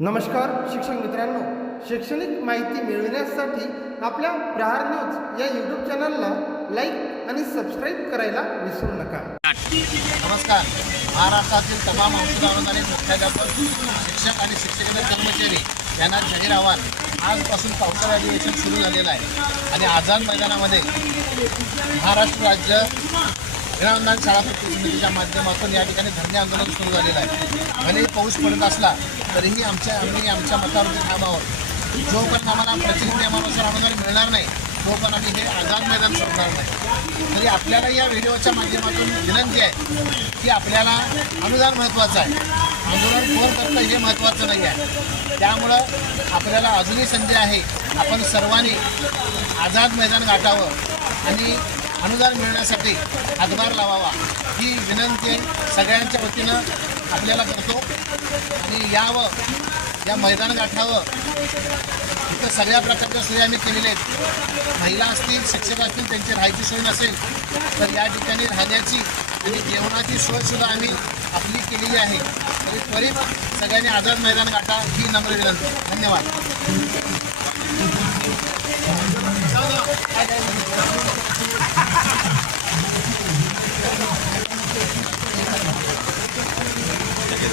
नमस्कार शिक्षक मित्रांनो. शैक्षणिक माहिती मिळविण्यासाठी आपल्या प्रहार न्यूज या यूट्यूब चॅनलला लाईक आणि सबस्क्राईब करायला विसरू नका. नमस्कार. महाराष्ट्रातील तमाम औषधावर आणि मुख्याध्यापक शिक्षक आणि शिक्षकेतर कर्मचारी यांना जाहीर आव्हान. आजपासून पावसाळा अधिवेशन सुरू झालेलं आहे. आणि आझाद मैदानामध्ये महाराष्ट्र राज्य क्रीडांगण शाळा कृती समितीच्या माध्यमातून या ठिकाणी धरणे आंदोलन सुरू झालेलं आहे. भलेही पाऊस पडत असला तरीही आमच्या आम्ही आमच्या मतावरती जो जोपर्यंत आम्हाला प्रचलित नियमानुसार अनुदान मिळणार नाही तोपर्यंत आम्ही हे आझाद मैदान सोडणार नाही. तरी आपल्याला या व्हिडिओच्या माध्यमातून विनंती आहे की आपल्याला अनुदान महत्त्वाचं आहे. आंदोलन कोण करतं हे महत्त्वाचं नाही आहे. त्यामुळं आपल्याला अजूनही संधी आहे. आपण सर्वांनी आझाद मैदान गाठावं आणि अनुदान मिळण्यासाठी हातभार लावावा. ही विनंती सगळ्यांच्या वतीनं आपल्याला करतो. आणि यावं या मैदान गाठावं इथं सगळ्या प्रकारच्या सोयी आम्ही केलेल्या आहेत. महिला असतील शिक्षक असतील त्यांची राहायची सोय नसेल तर या ठिकाणी राहण्याची आणि जेवणाची सोयसुद्धा आम्ही आपली केलेली आहे. तरी त्वरित सगळ्यांनी आझाद मैदान गाठा ही नम्र विनंती. धन्यवाद.